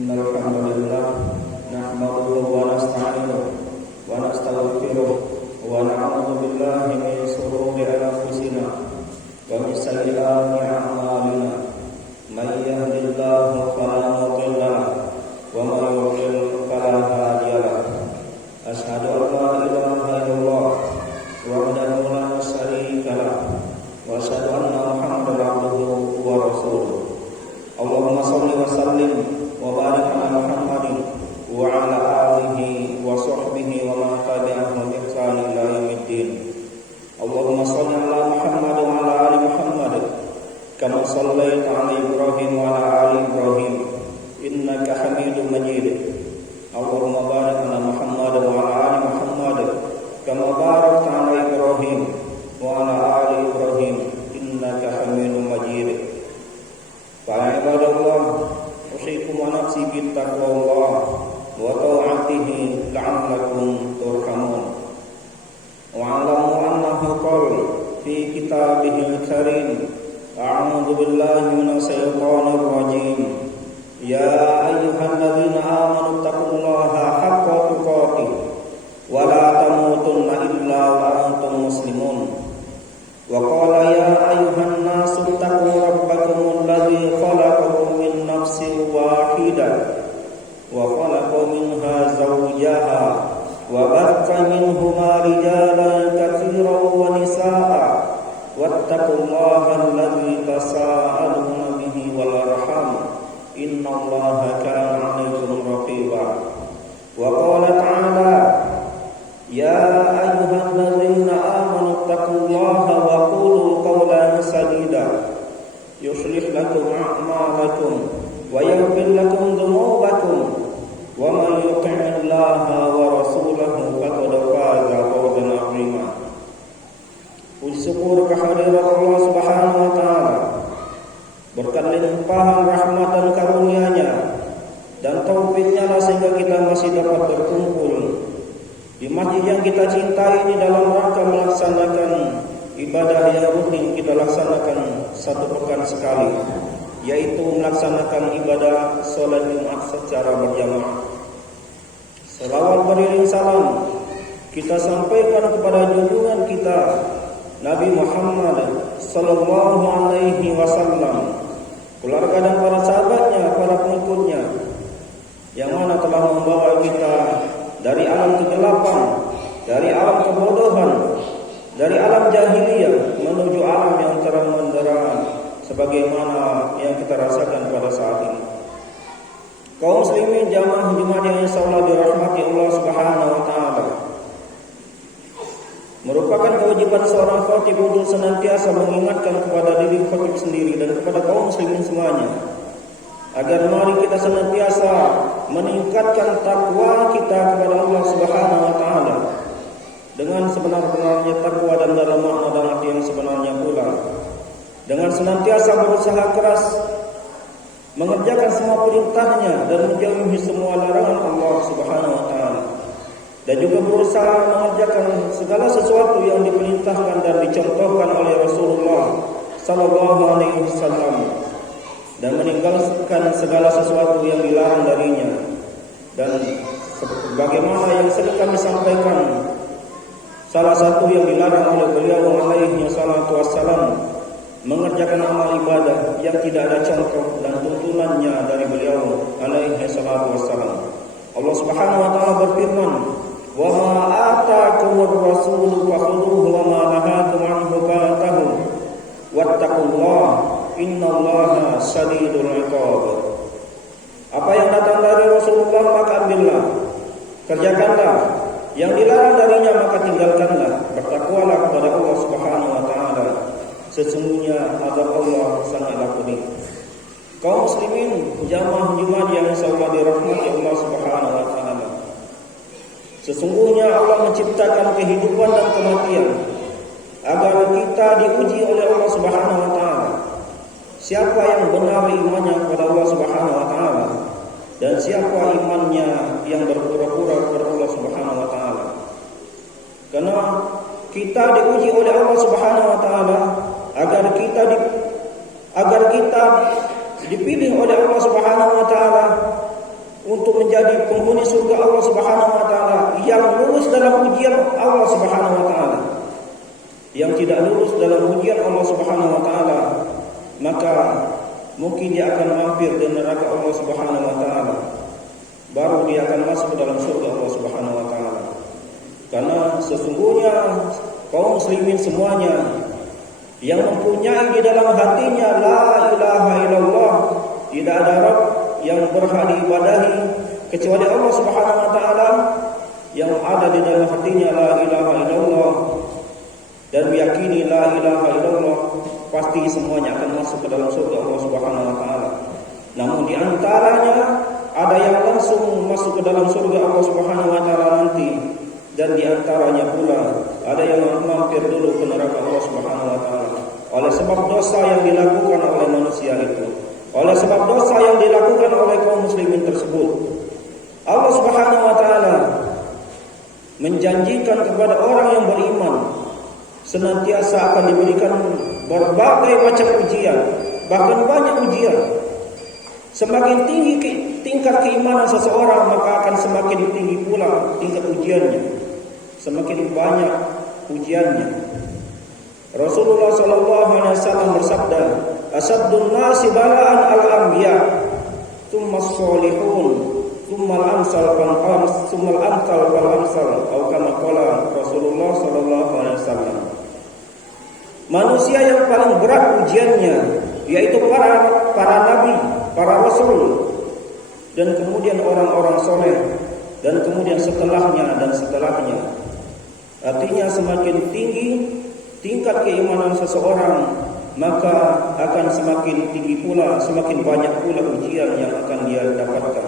Innal hamdalillah nahmaduhu wa nasta'inuhu wa nastaghfiruh wa na'udzu billahi min shururi anfusina wa min sayyiati a'malina. May yahdihillahu fala mudilla lahu wa may yudlil fala hadiya lahu. Asyhadu an la ilaha illallah wahdahu la syarika lahu wa asyhadu anna Muhammadan abduhu wa rasuluh. Allahumma shalli wa sallim wa barik ala Muhammadin wa ala alihi wa sahbihi wa man tabi'ahum bi ihsan ila yaumiddin. Allahumma shalli ala Muhammad wa ala ali Muhammad kama shallaita ala Ibrahim wa ala ali Ibrahim innaka Hamidum Majid. Allahumma barik ala Muhammad wa ala ali Muhammad kama barakta ala Ibrahim wa ala ali Ibrahim innaka Hamidum Majid. Fa ibadallah, usikum wa nafsi bittaqwallah wa ta'atihi la'allakum turhamun. Wa 'alamu annahu qala fi kitabihil karim, a'udzu billahi minasy syaithanir rajim. Ya ayyuhalladzina amanu taqullaha haqqa tuqatih wa la tamutunna illa wa antum muslimun. Wa qala ya ayyuhan nasu taqu rabbakumul ladzi khalaqakum min nafsin wahidah wa khalaqa minha zawjaha wa batha minhuma rijalan katsiran wa nisaa'a wattaqullaha alladzi tasaaluna bihi wal arham innallaha kana 'alaykum raqiba. Wa qala ta'ala ya ayyuhalladzina amanu taqullaha wa qulu qawlan sadida yuslih lakum a'malakum wa yaghfir lakum dhunubakum wa man yuti'illaha wa rasulahu faqad faza fawzan 'azima. Puji syukur kehadirat Allah Subhanahu wa taala, berkat limpahan rahmat dan karunia-Nya dan taufik-Nya lah sehingga kita masih dapat berkumpul di masjid yang kita cintai ini dalam rangka melaksanakan ibadah yang rutin kita laksanakan satu pekan sekali, yaitu melaksanakan ibadah sholat Jumat secara berjamaah. Selawat beriring salam kita sampaikan kepada junjungan kita Nabi Muhammad sallallahu alaihi wasallam, keluarga dan para sahabatnya, para pengikutnya, yang mana telah membawa kita dari alam kegelapan, dari alam kebodohan, dari alam jahiliyah menuju alam yang terang benderang sebagaimana yang kita rasakan pada saat ini. Kaum muslimin jamaah Jumat yang insyaallah dirahmati Allah Subhanahu wa taala, merupakan kewajiban seorang khatib untuk senantiasa mengingatkan kepada diri khatib sendiri dan kepada kaum muslimin semuanya agar mari kita senantiasa meningkatkan takwa kita kepada Allah Subhanahu wa taala dengan sebenar-benarnya takwa dan dalam makna dan arti yang sebenarnya pula, dengan senantiasa berusaha keras mengerjakan semua perintahnya dan menjauhi semua larangan Allah Subhanahu wa taala, dan juga berusaha mengerjakan segala sesuatu yang diperintahkan dan dicontohkan oleh Rasulullah sallallahu alaihi wasallam, dan meninggalkan segala sesuatu yang dilarang darinya. Dan bagaimana yang sering kami sampaikan, salah satu yang dilarang oleh beliau alaihi salatu wassalam, mengerjakan amal ibadah yang tidak ada contoh dan tuntunannya dari beliau alaihi salatu wassalam. Allah Subhanahu wa taala berfirman, "Wa ma ataakumur rasulu fakhudhuhu wa ma nahakum anhu fantahu wattaqullaha innallaha syadidul 'iqab." Apa yang datang dari Rasulullah maka ambillah, kerjakanlah, yang dilarang darinya maka tinggalkanlah, bertakwalah kepada Allah Subhanahu wa taala, sesungguhnya azab Allah sangatlah pedih. Kaum muslimin jamaah Jumat yang insyaallah dirahmati Allah Subhanahu wa taala, sesungguhnya Allah menciptakan kehidupan dan kematian agar kita diuji oleh Allah Subhanahu wa taala. Siapa yang benar imannya kepada Allah Subhanahu wa taala dan siapa imannya yang berpura-pura kepada Allah Subhanahu wa taala. Karena kita diuji oleh Allah Subhanahu wa taala agar kita dipilih oleh Allah Subhanahu wa taala untuk menjadi penghuni surga Allah Subhanahu wa taala yang lulus dalam ujian Allah Subhanahu wa taala. Yang tidak lulus dalam ujian Allah Subhanahu wa taala, maka mungkin dia akan mampir di neraka Allah Subhanahu wa taala. Baru dia akan masuk ke dalam surga Allah Subhanahu wa taala. Karena sesungguhnya kaum muslimin semuanya yang mempunyai di dalam hatinya la ilaha illallah, tidak ada Rabb yang berhak diibadahi kecuali Allah Subhanahu wa taala, yang ada di dalam hatinya la ilaha illallah dan meyakini la ilaha illallah, pasti semuanya akan masuk ke dalam surga Allah Subhanahu wa taala. Namun di antaranya ada yang langsung masuk ke dalam surga Allah Subhanahu wa taala nanti, dan di antaranya pula ada yang mampir dulu ke neraka Allah Subhanahu wa taala oleh sebab dosa yang dilakukan oleh manusia itu, oleh sebab dosa yang dilakukan oleh kaum muslimin tersebut. Allah Subhanahu wa taala menjanjikan kepada orang yang beriman senantiasa akan diberikan berbagai macam ujian, bahkan banyak ujian. Semakin tinggi tingkat keimanan seseorang, maka akan semakin tinggi pula tingkat ujiannya, semakin banyak ujiannya. Rasulullah sallallahu alaihi wasallam bersabda, "Asaddun nasi bala'an al-anbiya, tsumma as-shalihun, tsumma al-amsal fal-amsal, atau kama qala Rasulullah sallallahu alaihi wasallam." Manusia yang paling berat ujiannya yaitu para nabi, para rasul, dan kemudian orang-orang soleh, dan kemudian setelahnya dan setelahnya. Artinya semakin tinggi tingkat keimanan seseorang, maka akan semakin tinggi pula, semakin banyak pula ujian yang akan dia dapatkan.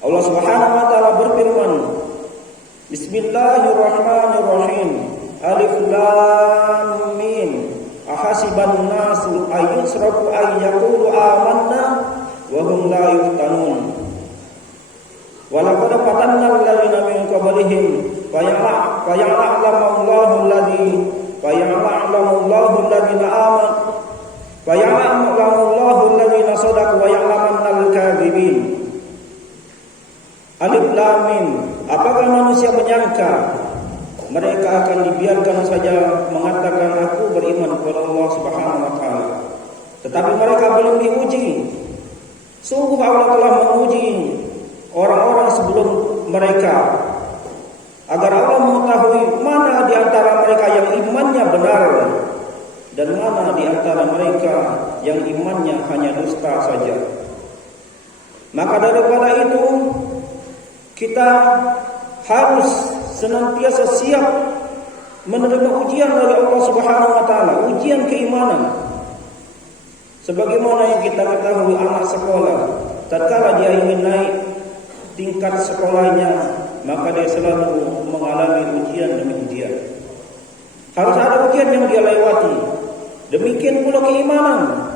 Allah Subhanahu wa taala berfirman, Bismillahirrahmanirrahim. Alif Lam Mim. Ahasiban nasu ayyusrafu ay yaqulu amanna wa hum la yuftanun. Wa laqad fatanna alladziina min qablihim faya'lamu Allahu alladziina shadaqu wa ya'lamanna al-kadzibin. Alif Lam Mim. Apakah manusia menyangka mereka akan dibiarkan saja mengatakan aku beriman kepada Allah Subhanahu wa taala, tetapi mereka belum diuji? Sungguh Allah telah menguji orang-orang sebelum mereka agar Allah mengetahui mana di antara mereka yang imannya benar dan mana di antara mereka yang imannya hanya dusta saja. Maka daripada itu kita harus senantiasa siap menerima ujian dari Allah Subhanahu wa taala, ujian keimanan. Sebagaimana yang kita ketahui, anak sekolah tatkala dia ingin naik tingkat sekolahnya, maka dia selalu mengalami ujian demi ujian. Harus ada ujian yang dia lewati. Demikian pula keimanan.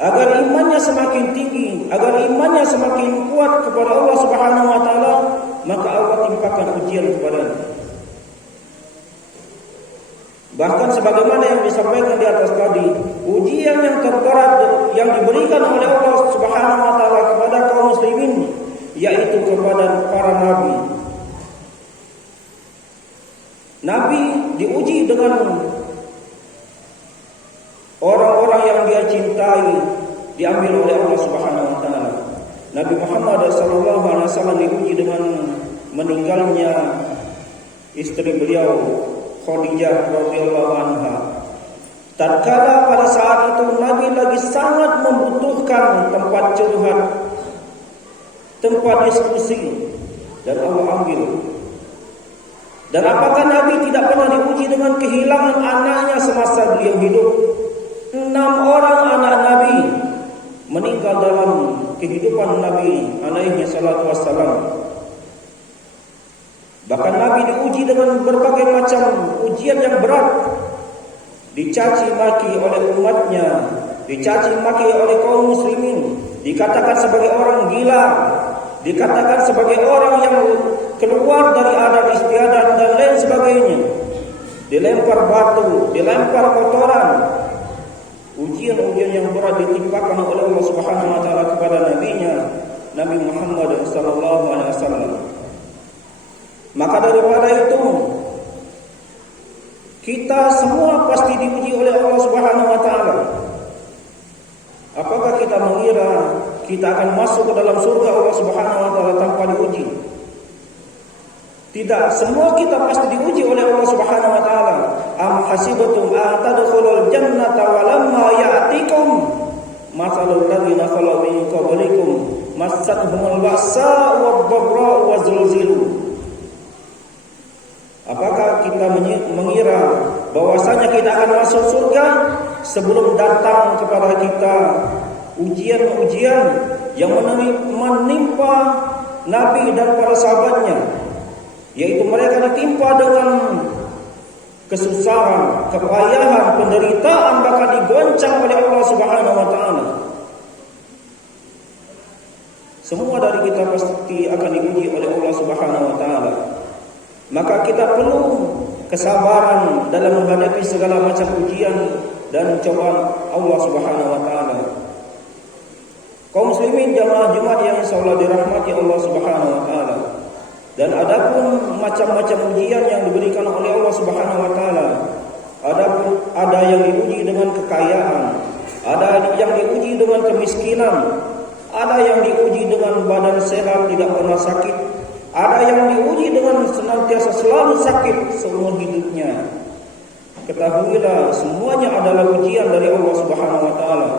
Agar imannya semakin tinggi, agar imannya semakin kuat kepada Allah Subhanahu wa taala, maka Allah timpakan ujian kepadanya. Bahkan sebagaimana yang disampaikan di atas tadi, ujian yang terberat yang diberikan oleh Allah Subhanahu wa taala kepada kaum muslimin yaitu kepada para nabi. Nabi diuji dengan orang-orang yang dia cintai, diambil oleh Allah Subhanahu wa taala. Nabi Muhammad sallallahu alaihi wasallam diuji dengan meninggalnya istri beliau Khadijah radhiyallahu anha. Tatkala pada saat itu Nabi lagi sangat membutuhkan tempat curhat, tempat diskusi, dan Allah ambil. Dan apakah Nabi tidak pernah diuji dengan kehilangan anaknya semasa beliau hidup? 6 orang anak Nabi meninggal dalam kehidupan Nabi alaihi salatu wassalam. Bahkan Nabi diuji dengan berbagai macam ujian yang berat. Dicaci maki oleh umatnya, dicaci maki oleh kaum muslimin, dikatakan sebagai orang gila, dikatakan sebagai orang yang keluar dari adat istiadat dan lain sebagainya. Dilempar batu, dilempar kotoran. Ujian-ujian yang berat ditimpakan oleh Allah Subhanahu wa taala kepada nabinya, Nabi Muhammad sallallahu alaihi wasallam. Maka daripada itu kita semua pasti diuji oleh Allah Subhanahu wa taala. Apakah kita mengira kita akan masuk ke dalam surga Allah Subhanahu wa taala tanpa diuji? Tidak, semua kita pasti diuji oleh Allah Subhanahu wa taala. Am hasibatum an tadkhulul jannata wa lamma ya'tikum mathalul ladzina khalu min qablikum massatuhumul ba'sa wad-dharra'u wa zulzilu. Apakah kita mengira bahwasanya kita akan masuk surga sebelum datang kepada kita ujian-ujian yang menimpa Nabi dan para sahabatnya, yaitu mereka ditimpa dengan kesusahan, kepayahan, penderitaan, bahkan digoncang oleh Allah Subhanahu wa taala. Semua dari kita pasti akan diuji oleh Allah Subhanahu wa taala. Maka kita perlu kesabaran dalam menghadapi segala macam ujian dan cobaan Allah Subhanahu wa taala. Kaum muslimin jamaah Jumat yang insyaallah dirahmati Allah Subhanahu wa taala. Dan adapun macam-macam ujian yang diberikan oleh Allah Subhanahu wa taala, ada yang diuji dengan kekayaan, ada yang diuji dengan kemiskinan, ada yang diuji dengan badan sehat tidak pernah sakit, ada yang diuji dengan senantiasa selalu sakit seumur hidupnya. Ketahuilah semuanya adalah ujian dari Allah Subhanahu wa taala.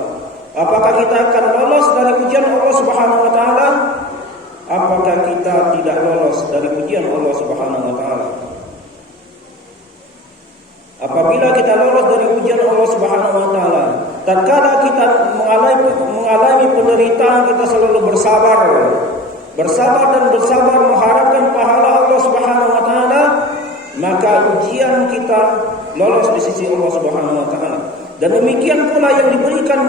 Apakah kita akan lolos dari ujian Allah Subhanahu wa taala? Apakah kita tidak lolos dari ujian Allah Subhanahu wa taala? Apabila kita lolos dari ujian Allah Subhanahu wa taala, tatkala kita mengalami penderitaan, kita selalu bersabar dan bersabar mengharapkan pahala Allah Subhanahu wa taala, maka ujian kita lolos di sisi Allah Subhanahu wa taala. Dan demikian pula yang diberikan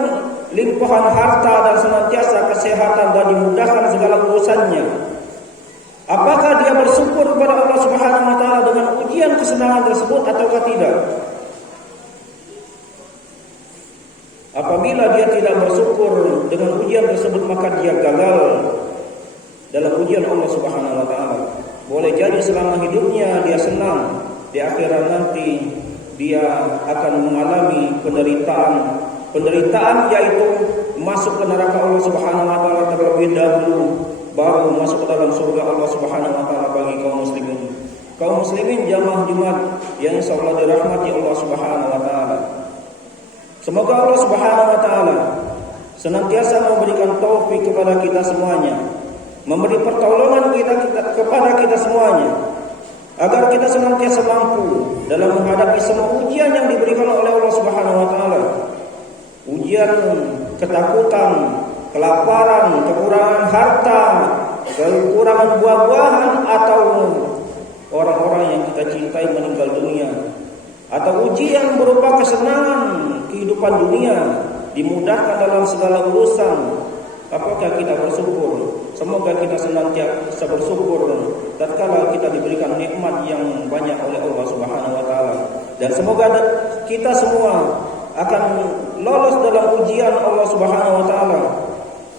limpahan harta dan senantiasa kesehatan dan dimudahkan segala urusannya, apakah dia bersyukur kepada Allah Subhanahu wa taala dengan ujian kesenangan tersebut ataukah tidak? Apabila dia tidak bersyukur dengan ujian tersebut, maka dia gagal dalam ujian Allah Subhanahu wa taala. Boleh jadi selama hidupnya dia senang, di akhirat nanti dia akan mengalami penderitaan yaitu masuk ke neraka Allah Subhanahu wa taala terlebih dahulu, baru masuk ke dalam surga Allah Subhanahu wa taala bagi kaum muslimin. Kaum muslimin jamaah Jumat yang insyaallah dirahmati Allah Subhanahu wa taala. Semoga Allah Subhanahu wa taala senantiasa memberikan taufik kepada kita semuanya, memberi pertolongan kepada kita semuanya, agar kita senantiasa mampu dalam menghadapi semua ujian yang diberikan oleh Allah Subhanahu wa taala. Ujian ketakutan, kelaparan, kekurangan harta, kekurangan buah-buahan, atau orang-orang yang kita cintai meninggal dunia, atau ujian berupa kesenangan kehidupan dunia, dimudahkan dalam segala urusan. Apakah kita bersyukur? Semoga kita senantiasa bersyukur tatkala kita diberikan nikmat yang banyak oleh Allah Subhanahu wa taala. Dan semoga kita semua akan lolos dalam ujian Allah Subhanahu wa taala.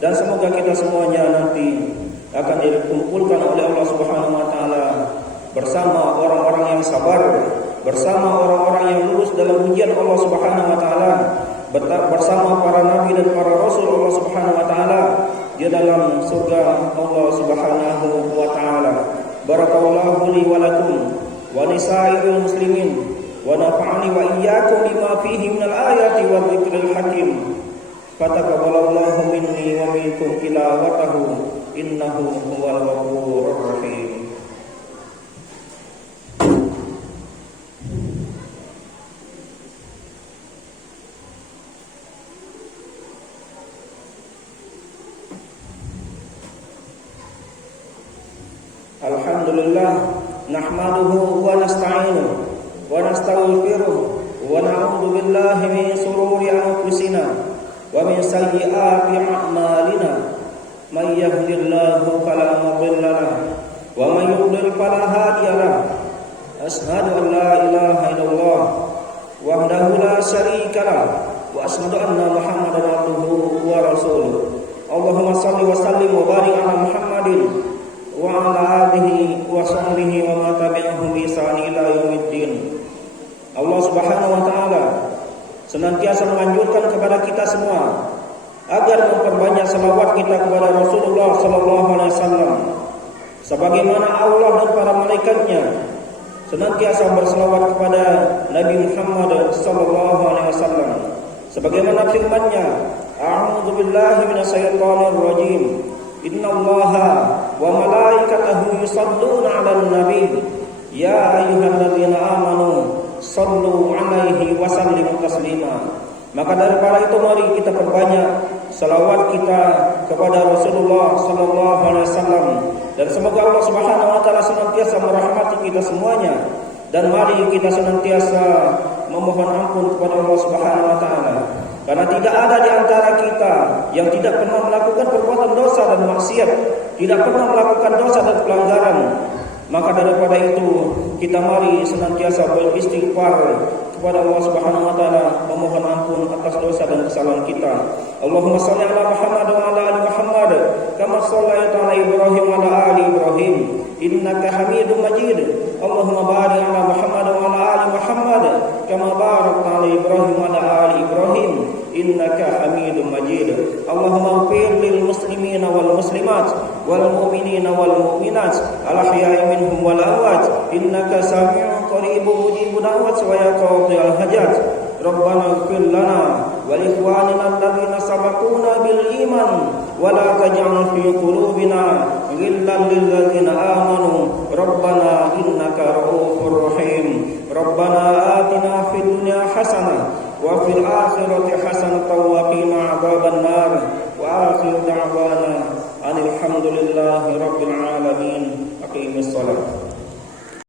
Dan semoga kita semuanya nanti akan dikumpulkan oleh Allah Subhanahu wa taala bersama orang-orang yang sabar, bersama orang-orang yang lulus dalam ujian Allah Subhanahu wa taala, bersama para nabi dan para rasul Allah Subhanahu wa taala di dalam surga Allah Subhanahu wa taala. Barakallahu li wa lakum wa lisairil muslimin wa nafa'ani wa iyyakum bima fihi minal ayati wa dzikril hakim. Fataqabbalallahu minni wa minkum tilawatahu innahu huwal ghafurur rahim. Alhamdulillah, nahmaduhu wa nasta'inuhu wa nastaghfiruh wa na'udzu billahi min shururi anfusina wa min sayyiati a'malina. May yahdihillahu fala mudilla lahu wa may yudlil fala hadiya lahu. Asyhadu an la ilaha illallah wahdahu la syarika lahu wa asyhadu anna Muhammadan abduhu wa rasuluh. Allah Allahumma salli wa sallim wa barik ala Muhammadin wa ala alihi wa sahbihi wa ma tabi'ahum bi ihsan ila yaumiddin. Allah Subhanahu wa taala senantiasa menganjurkan kepada kita semua agar memperbanyak selawat kita kepada Rasulullah sallallahu alaihi wasallam, sebagaimana Allah dan para malaikatnya senantiasa berselawat kepada Nabi Muhammad sallallahu alaihi wasallam, sebagaimana firman-Nya, a'udzu billahi minasyaitonir rajim, innallaha wa malaikatahu yusholluna 'alan nabi ya ayyuhalladzina amanu shallu 'alaihi wa sallimu taslima. Maka daripada itu mari kita perbanyak selawat kita kepada Rasulullah sallallahu alaihi wasallam, dan semoga Allah Subhanahu wa taala senantiasa merahmati kita semuanya, dan mari kita senantiasa memohon ampun kepada Allah Subhanahu wa taala, karena tidak ada di antara kita yang tidak pernah melakukan perbuatan dosa dan maksiat, tidak pernah melakukan dosa dan pelanggaran. Maka daripada itu kita mari senantiasa beristighfar kepada Allah Subhanahu wa taala, memohon ampun atas dosa dan kesalahan kita. Allahumma shalli ala Muhammad wa ala ali Muhammad kama shallaita ala Ibrahim wa ala ali Ibrahim innaka Hamidum Majid. Allahumma barik ala Muhammad wa ala ali Muhammad kama barakta ala Ibrahim wa ala ali Ibrahim innaka Hamidum Majid. Allahumma ighfir lil muslimina wal muslimat wal mu'minina wal mu'minat al ahya'i minhum wal amwat innaka sami'un qaribun mujibud da'wat wa ya qadhiyal hajat. Rabbana ighfir lana wa li ikhwanina alladhina sabaquna bil iman wa la taj'al fi qulubina ghillan lil ladzina amanu rabbana innaka ra'ufur rahim. Rabbana atina fid dunya hasanah wa fil akhirati hasanatan wa qina adzaban nar. Wa akhiru da'wana alhamdulillahi rabbil alamin. Aqimis shalah.